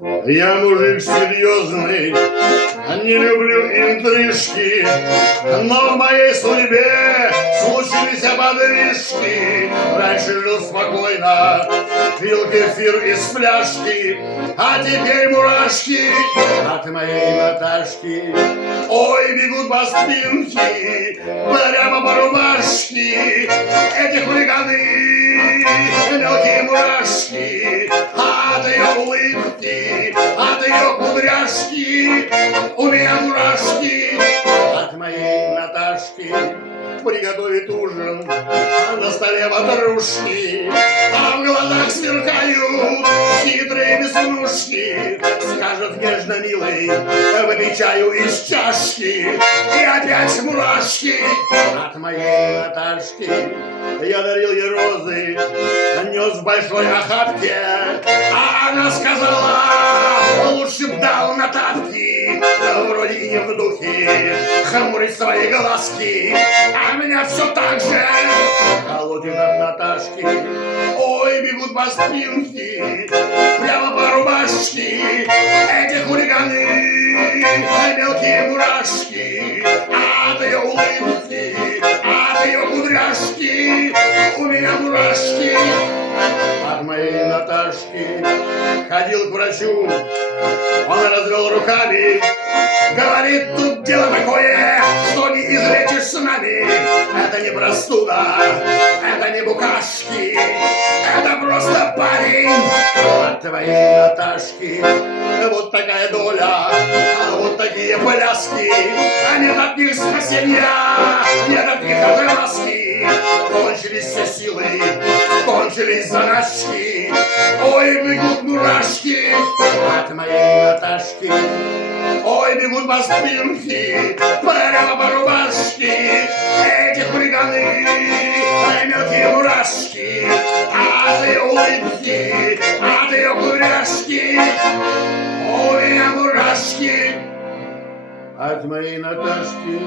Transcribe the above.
Я мужик серьезный, не люблю интрижки, но в моей судьбе случились подвижки. Раньше жил спокойно, пил кефир из фляжки, а теперь мурашки от моей Наташки. Ой, бегут по спинке, прямо по рубашке, эти хулиганы, мелкие мурашки, от ее улыбки, от ее кудряшки, у меня мурашки от моей Наташки. Приготовит ужин, а на столе ватрушки, а в глазах сверкают хитрые веснушки. Скажет нежно, милый, выпей чаю из чашки, и опять мурашки от моей Наташки. Я дарил ей розы, нес в большой охапке, а она сказала, лучше б дал на тапки. Вроде и не в духе, хмурит свои глазки, а меня все так же колотит от Наташки. Ой, бегут по спинке, прямо по рубашке, эти хулиганы, мелкие мурашки, от ее улыбки, от ее кудряшки, у меня мурашки от моей Наташки. Ходил к врачу, он развел руками, говорит, тут дело такое, что не излечишь с нами. Это не простуда, это не букашки, это просто парень от твоей Наташки. Вот такая доля, а вот такие пляски, а нет от них спасения, нет от них отраски. Кончились все силы, кончились заначки, ой, бегут мурашки от моей Наташки. Ой, бегут по спинке, прямо по рубашке, эти хулиганы, мелкие мурашки, от ее улыбки, от ее кудряшки, у меня мурашки от моей Наташки.